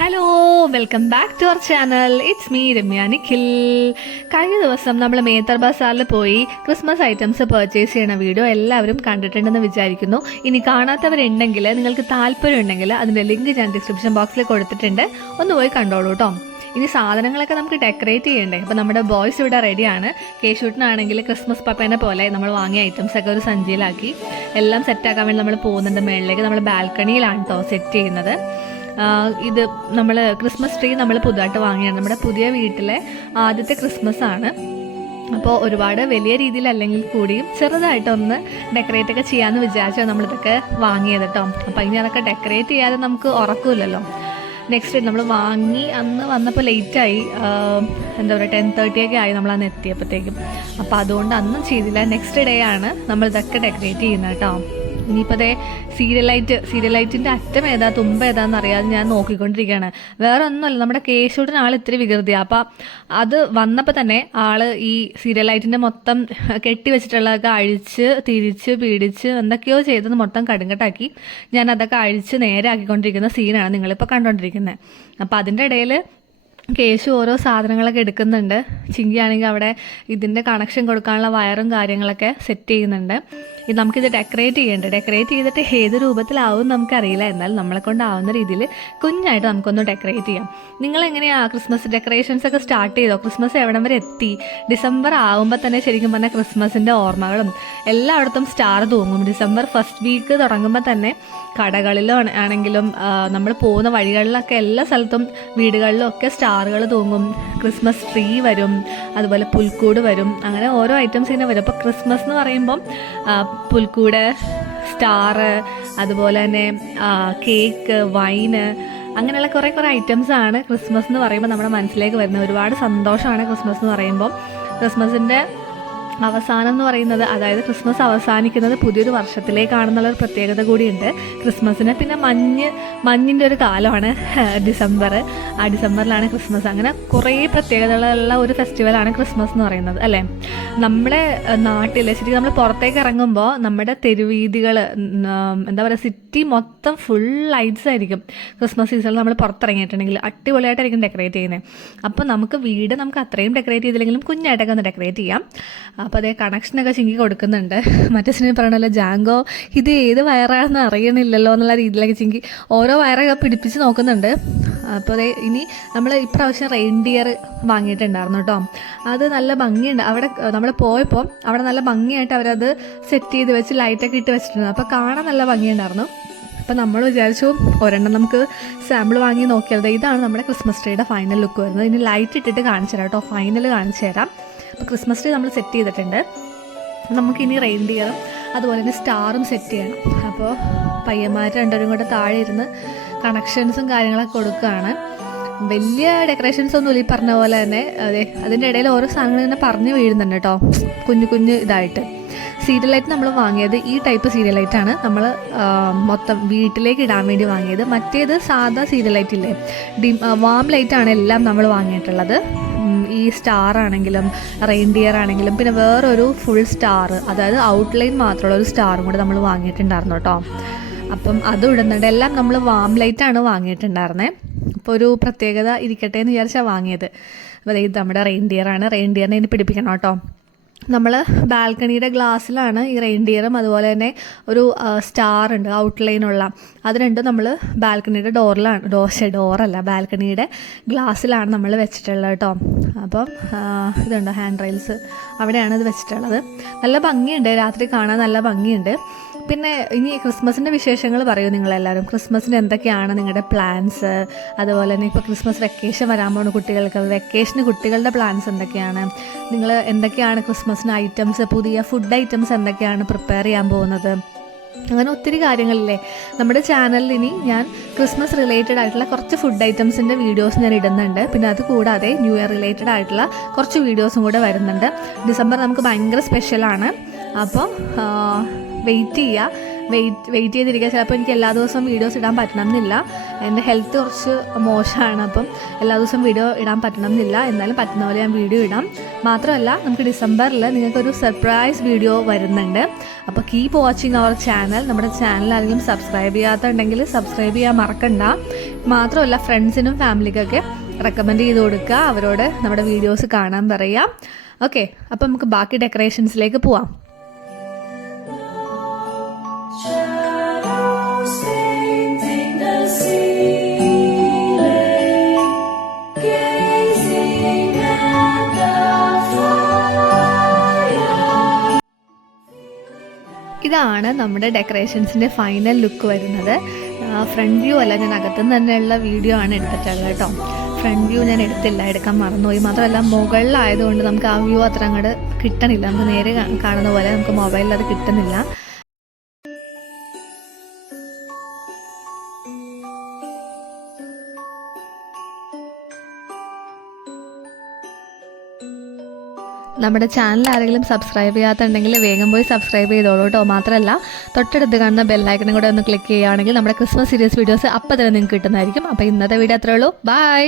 Hello welcome back to our channel it's me Ramya Nikhil കഴിഞ്ഞ ദിവസം നമ്മൾ മേത്തർ ബസാറിൽ പോയി ക്രിസ്മസ് ഐറ്റംസ് പർച്ചേസ് ചെയ്യണ വീഡിയോ എല്ലാവരും കണ്ടിട്ടുണ്ടെന്ന് വിചാരിക്കുന്നു. ഇനി കാണാത്തവരുണ്ടെങ്കിൽ നിങ്ങൾക്ക് താല്പര്യം ഉണ്ടെങ്കിൽ അതിന്റെ ലിങ്ക് ഞാൻ ഡിസ്ക്രിപ്ഷൻ ബോക്സിൽ കൊടുത്തിട്ടുണ്ട്. ഒന്ന് പോയി കണ്ടോളൂ കേട്ടോ ഇനി സാധനങ്ങളൊക്കെ നമുക്ക് ഡെക്കറേറ്റ് ചെയ്യണ്ടേ? അപ്പോൾ നമ്മുടെ ബോയ്സ് ഇവിടെ റെഡിയാണ് കേശൂട്ടിനാണെങ്കിൽ ക്രിസ്മസ് പപ്പേനെ പോലെ നമ്മൾ വാങ്ങിയ ഐറ്റംസ് ഒക്കെ ഒരു സഞ്ചിയിലാക്കി. എല്ലാം സെറ്റാക്കാൻ വേണ്ടി നമ്മൾ പോകുന്നുണ്ട്. മേളിലേക്ക് നമ്മൾ ബാൽക്കണിയിലാണ് കേട്ടോ സെറ്റ് ചെയ്യുന്നത്. ഇത് നമ്മൾ ക്രിസ്മസ് ട്രീ നമ്മൾ പുതുതായിട്ട് വാങ്ങിയാണ്. നമ്മുടെ പുതിയ വീട്ടിലെ ആദ്യത്തെ ക്രിസ്മസ് ആണ്. അപ്പോൾ ഒരുപാട് വലിയ രീതിയിൽ അല്ലെങ്കിൽ കൂടിയും ചെറുതായിട്ടൊന്ന് ഡെക്കറേറ്റ് ഒക്കെ ചെയ്യാമെന്ന് വിചാരിച്ചാൽ നമ്മളിതൊക്കെ വാങ്ങിയത് കേട്ടോ അപ്പം ഇനി അതൊക്കെ ഡെക്കറേറ്റ് ചെയ്യാതെ നമുക്ക് ഉറക്കില്ലല്ലോ. നെക്സ്റ്റ് നമ്മൾ വാങ്ങി അന്ന് വന്നപ്പോൾ ലേറ്റായി എന്താ പറയുക ടെൻ തേർട്ടി ഒക്കെ ആയി നമ്മൾ അന്ന് എത്തിയപ്പോഴത്തേക്കും അപ്പോൾ അതുകൊണ്ട് അന്നും ചെയ്തില്ല. നെക്സ്റ്റ് ഡേ ആണ് നമ്മളിതൊക്കെ ഡെക്കറേറ്റ് ചെയ്യുന്നത് കേട്ടോ ഇനിയിപ്പോൾ അതേ സീരിയലൈറ്റ് സീരിയലൈറ്റിന്റെ അറ്റം ഏതാ തുമ്പ ഏതാന്ന് അറിയാതെ ഞാൻ നോക്കിക്കൊണ്ടിരിക്കുകയാണ്. വേറെ ഒന്നുമല്ല നമ്മുടെ കേശുവിന് ആൾ ഇത്തിരി വികൃതിയാണ് അപ്പം അത് വന്നപ്പോൾ തന്നെ ആൾ ഈ സീരിയലൈറ്റിന്റെ മൊത്തം കെട്ടി വെച്ചിട്ടുള്ളതൊക്കെ അഴിച്ച് തിരിച്ച് പീടിച്ച് എന്തൊക്കെയോ ചെയ്തത് മൊത്തം കടുങ്കട്ടാക്കി. ഞാൻ അതൊക്കെ അഴിച്ച് നേരെ ആക്കിക്കൊണ്ടിരിക്കുന്ന സീനാണ് നിങ്ങളിപ്പോൾ കണ്ടുകൊണ്ടിരിക്കുന്നത് അപ്പോൾ അതിന്റെ ഇടയിൽ കേശു ഓരോ സാധനങ്ങളൊക്കെ എടുക്കുന്നുണ്ട്. ചിങ്കിയാണെങ്കിൽ അവിടെ ഇതിന്റെ കണക്ഷൻ കൊടുക്കാനുള്ള വയറും കാര്യങ്ങളൊക്കെ സെറ്റ് ചെയ്യുന്നുണ്ട്. ഇത് നമുക്കിത് ഡെക്കറേറ്റ് ചെയ്യേണ്ട. ഡെക്കറേറ്റ് ചെയ്തിട്ട് ഏത് രൂപത്തിലാവും നമുക്കറിയില്ല. എന്നാൽ നമ്മളെ കൊണ്ടാവുന്ന രീതിയിൽ കുഞ്ഞായിട്ട് നമുക്കൊന്ന് ഡെക്കറേറ്റ് ചെയ്യാം. നിങ്ങൾ എങ്ങനെയാ ക്രിസ്മസ് ഡെക്കറേഷൻസ് ഒക്കെ സ്റ്റാർട്ട് ചെയ്തോ? ക്രിസ്മസ് എവിടം വരെ എത്തി? ഡിസംബർ ആകുമ്പോൾ തന്നെ ശരിക്കും പറഞ്ഞാൽ ക്രിസ്മസിന്റെ ഓർമ്മകളും എല്ലായിടത്തും സ്റ്റാർ തൂങ്ങും. ഡിസംബർ ഫസ്റ്റ് വീക്ക് തുടങ്ങുമ്പോൾ തന്നെ കടകളിലും ആണെങ്കിലും നമ്മൾ പോകുന്ന വഴികളിലൊക്കെ എല്ലാ സ്ഥലത്തും വീടുകളിലും ഒക്കെ സ്റ്റാറുകൾ തൂങ്ങും ക്രിസ്മസ് ട്രീ വരും അതുപോലെ പുൽക്കൂട് വരും. അങ്ങനെ ഓരോ ഐറ്റംസ് ഇങ്ങനെ വരും. അപ്പോൾ ക്രിസ്മസ് എന്ന് പറയുമ്പം പുൽക്കൂട് സ്റ്റാറ് അതുപോലെ തന്നെ കേക്ക് വൈന് അങ്ങനെയുള്ള കുറേ കുറേ ഐറ്റംസ് ആണ് ക്രിസ്മസ് എന്ന് പറയുമ്പോൾ നമ്മുടെ മനസ്സിലേക്ക് വരുന്നത്. ഒരുപാട് സന്തോഷമാണ് ക്രിസ്മസ് എന്ന് പറയുമ്പോൾ ക്രിസ്മസിന്റെ അവസാനം എന്ന് പറയുന്നത് അതായത് ക്രിസ്മസ് അവസാനിക്കുന്നത് പുതിയൊരു വർഷത്തിലേക്കാണെന്നുള്ള ഒരു പ്രത്യേകത കൂടിയുണ്ട്. ക്രിസ്മസിന് പിന്നെ മഞ്ഞ് മഞ്ഞിന്റെ ഒരു കാലമാണ് ഡിസംബർ ആ ഡിസംബറിലാണ് ക്രിസ്മസ്. അങ്ങനെ കുറേ പ്രത്യേകതകളുള്ള ഒരു ഫെസ്റ്റിവലാണ് ക്രിസ്മസ് എന്ന് പറയുന്നത് അല്ലേ? നമ്മുടെ നാട്ടിൽ ശരിക്കും നമ്മൾ പുറത്തേക്ക് ഇറങ്ങുമ്പോൾ നമ്മുടെ തെരുവീതികൾ എന്താ പറയുക സിറ്റി മൊത്തം ഫുൾ ലൈറ്റ്സ് ആയിരിക്കും. ക്രിസ്മസ് സീസണിൽ നമ്മൾ പുറത്തിറങ്ങിയിട്ടുണ്ടെങ്കിൽ അടിപൊളിയായിട്ടായിരിക്കും ഡെക്കറേറ്റ് ചെയ്യുന്നത്. അപ്പോൾ നമുക്ക് വീട് നമുക്ക് അത്രയും ഡെക്കറേറ്റ് ചെയ്തില്ലെങ്കിലും കുഞ്ഞായിട്ടൊക്കെ ഒന്ന് ഡെക്കറേറ്റ് ചെയ്യാം. അപ്പോൾ അതേ കണക്ഷനൊക്കെ ചിങ്ങി കൊടുക്കുന്നുണ്ട്. മറ്റേ സിനിമ പറയണല്ലോ ജാങ്കോ ഇത് ഏത് വയറാണെന്ന് അറിയണില്ലല്ലോ എന്നുള്ള രീതിയിലൊക്കെ ചിങ്കി ഓരോ വയറൊക്കെ പിടിപ്പിച്ച് നോക്കുന്നുണ്ട്. അപ്പോൾ അതേ ഇനി നമ്മൾ ഇപ്രാവശ്യം റെയിൻഡിയർ വാങ്ങിയിട്ടുണ്ടായിരുന്നു കേട്ടോ അത് നല്ല ഭംഗിയുണ്ട്. അവിടെ നമ്മൾ പോയപ്പോൾ അവിടെ നല്ല ഭംഗിയായിട്ട് അവരത് സെറ്റ് ചെയ്ത് വെച്ച് ലൈറ്റൊക്കെ ഇട്ട് വെച്ചിട്ടുണ്ട്. അപ്പോൾ കാണാൻ നല്ല ഭംഗിയുണ്ടായിരുന്നു. അപ്പോൾ നമ്മൾ വിചാരിച്ചു ഒരെണ്ണം നമുക്ക് സാമ്പിൾ വാങ്ങി നോക്കിയത് ഇതാണ് നമ്മുടെ ക്രിസ്മസ് ട്രീയുടെ ഫൈനൽ ലുക്ക് വരുന്നത്. ഇനി ലൈറ്റ് ഇട്ടിട്ട് കാണിച്ചു തരാം കേട്ടോ ഫൈനൽ കാണിച്ചു തരാം അപ്പോൾ ക്രിസ്മസ് ട്രീ നമ്മൾ സെറ്റ് ചെയ്തിട്ടുണ്ട്. നമുക്കിനി റെയിൻഡിയറും അതുപോലെ തന്നെ സ്റ്റാറും സെറ്റ് ചെയ്യണം. അപ്പോൾ പയ്യന്മാർ രണ്ടുപേരും കൂടെ താഴെ ഇരുന്ന് കണക്ഷൻസും കാര്യങ്ങളൊക്കെ കൊടുക്കുകയാണ്. വലിയ ഡെക്കറേഷൻസ് ഒന്നുമില്ല ഈ പറഞ്ഞ പോലെ തന്നെ. അതെ അതിന്റെ ഇടയിൽ ഓരോ സാധനങ്ങൾ ഇങ്ങനെ പറഞ്ഞു വീഴുന്നുണ്ട് കേട്ടോ. കുഞ്ഞു കുഞ്ഞു ഇതായിട്ട്. സീരിയൽ ലൈറ്റ് നമ്മൾ വാങ്ങിയത് ഈ ടൈപ്പ് സീരിയൽ ലൈറ്റാണ് നമ്മൾ മൊത്തം വീട്ടിലേക്ക് ഇടാൻ വേണ്ടി വാങ്ങിയത്. മറ്റേത് സാധാ സീരിയൽ ലൈറ്റ് ഇല്ലേ? ഡിം വാം ലൈറ്റാണ് എല്ലാം നമ്മൾ വാങ്ങിയിട്ടുള്ളത്. ഈ സ്റ്റാർ ആണെങ്കിലും റെയിൻഡിയർ ആണെങ്കിലും പിന്നെ വേറൊരു ഫുൾ സ്റ്റാർ അതായത് ഔട്ട്ലൈൻ മാത്രമുള്ള ഒരു സ്റ്റാറും കൂടെ നമ്മൾ വാങ്ങിയിട്ടുണ്ടായിരുന്നു കേട്ടോ. അപ്പം അത് ഇടുന്നുണ്ട്. എല്ലാം നമ്മൾ വാം ലൈറ്റാണ് വാങ്ങിയിട്ടുണ്ടായിരുന്നത് അപ്പോൾ ഒരു പ്രത്യേകത ഇരിക്കട്ടെ എന്ന് വിചാരിച്ചാൽ വാങ്ങിയത്. അപ്പോൾ ഇത് നമ്മുടെ റെയിൻഡിയർ ആണ്. റെയിൻഡിയറിനെ ഇനി പിടിപ്പിക്കണം കേട്ടോ. നമ്മൾ ബാൽക്കണിയുടെ ഗ്ലാസ്സിലാണ് ഈ റെയിൻഡിയറും അതുപോലെ തന്നെ ഒരു സ്റ്റാർ ഉണ്ട് ഔട്ട്ലൈനുള്ള അത് രണ്ടും നമ്മൾ ബാൽക്കണിയുടെ ഡോറിലാണ് ഡോ ഡോറല്ല ബാൽക്കണിയുടെ ഗ്ലാസ്സിലാണ് നമ്മൾ വെച്ചിട്ടുള്ളത് കേട്ടോ. അപ്പം ഇതുണ്ട് ഹാൻഡ് റൈൽസ് അവിടെയാണ് ഇത് വെച്ചിട്ടുള്ളത്. നല്ല ഭംഗിയുണ്ട്. രാത്രി കാണാൻ നല്ല ഭംഗിയുണ്ട്. പിന്നെ ഇനി ക്രിസ്മസിന്റെ വിശേഷങ്ങൾ പറയൂ നിങ്ങളെല്ലാവരും. ക്രിസ്മസിന് എന്തൊക്കെയാണ് നിങ്ങളുടെ പ്ലാൻസ് അതുപോലെ തന്നെ ഇപ്പോൾ ക്രിസ്മസ് വെക്കേഷൻ വരാൻ പോകുന്ന കുട്ടികൾക്ക് വെക്കേഷന് കുട്ടികളുടെ പ്ലാൻസ് എന്തൊക്കെയാണ്? നിങ്ങൾ എന്തൊക്കെയാണ് ക്രിസ്മസിന് ഐറ്റംസ് പുതിയ ഫുഡ് ഐറ്റംസ് എന്തൊക്കെയാണ് പ്രിപ്പയർ ചെയ്യാൻ പോകുന്നത്? അങ്ങനെ ഒത്തിരി കാര്യങ്ങളില്ലേ. നമ്മുടെ ചാനലിൽ ഇനി ഞാൻ ക്രിസ്മസ് റിലേറ്റഡ് ആയിട്ടുള്ള കുറച്ച് ഫുഡ് ഐറ്റംസിന്റെ വീഡിയോസ് ഞാൻ ഇടുന്നുണ്ട്. പിന്നെ അത് കൂടാതെ ന്യൂ ഇയർ റിലേറ്റഡ് ആയിട്ടുള്ള കുറച്ച് വീഡിയോസും കൂടെ വരുന്നുണ്ട്. ഡിസംബർ നമുക്ക് ഭയങ്കര സ്പെഷ്യലാണ് അപ്പോൾ വെയിറ്റ് ചെയ്യുക വെയിറ്റ് വെയിറ്റ് ചെയ്തിരിക്കുക ചിലപ്പോൾ എനിക്ക് എല്ലാ ദിവസവും വീഡിയോസ് ഇടാൻ പറ്റണം എന്നില്ല എന്റെ ഹെൽത്ത് കുറച്ച് മോശമാണ് അപ്പം എല്ലാ ദിവസവും വീഡിയോ ഇടാൻ പറ്റണം എന്നില്ല എന്നാലും പറ്റുന്ന പോലെ ഞാൻ വീഡിയോ ഇടാം. മാത്രമല്ല നമുക്ക് ഡിസംബറിൽ നിങ്ങൾക്കൊരു സർപ്രൈസ് വീഡിയോ വരുന്നുണ്ട്. അപ്പോൾ കീപ്പ് വാച്ചിങ് അവർ ചാനൽ നമ്മുടെ ചാനൽ ആരെങ്കിലും സബ്സ്ക്രൈബ് ചെയ്യാത്തുണ്ടെങ്കിൽ സബ്സ്ക്രൈബ് ചെയ്യാൻ മറക്കണ്ട. മാത്രമല്ല ഫ്രണ്ട്സിനും ഫാമിലിക്കൊക്കെ റെക്കമെൻഡ് ചെയ്ത് കൊടുക്കുക. അവരോട് നമ്മുടെ വീഡിയോസ് കാണാൻ പറയുക ഓക്കെ അപ്പം നമുക്ക് ബാക്കി ഡെക്കറേഷൻസിലേക്ക് പോവാം. ഇതാണ് നമ്മുടെ ഡെക്കറേഷൻസിന്റെ ഫൈനൽ ലുക്ക് വരുന്നത്. ഫ്രണ്ട് വ്യൂ അല്ല ഞാൻ അകത്തുനിന്ന് തന്നെയുള്ള വീഡിയോ ആണ് എടുത്തിട്ടുള്ളത് കേട്ടോ. ഫ്രണ്ട് വ്യൂ ഞാൻ എടുത്തില്ല എടുക്കാൻ മറന്നുപോയി. മാത്രമല്ല മുകളിലായതുകൊണ്ട് നമുക്ക് ആ വ്യൂ അത്ര അങ്ങോട്ട് കിട്ടണില്ല. നമുക്ക് നേരെ കാണുന്ന പോലെ നമുക്ക് മൊബൈലിൽ അത് കിട്ടുന്നില്ല. നമ്മുടെ ചാനൽ ആരെങ്കിലും സബ്സ്ക്രൈബ് ചെയ്യാത്തുണ്ടെങ്കിൽ വേഗം പോയി സബ്സ്ക്രൈബ് ചെയ്തോളൂ കേട്ടോ. മാത്രമല്ല തൊട്ടടുത്ത് കാണുന്ന ബെല്ലൈക്കനും കൂടെ ഒന്ന് ക്ലിക്ക് ചെയ്യുകയാണെങ്കിൽ നമ്മുടെ ക്രിസ്മസ് സീരീസ് വീഡിയോസ് അപ്പം തന്നെ നിങ്ങൾക്ക് കിട്ടുന്നതായിരിക്കും. അപ്പോൾ ഇന്നത്തെ വീഡിയോ അത്രേ ഉള്ളൂ. ബൈ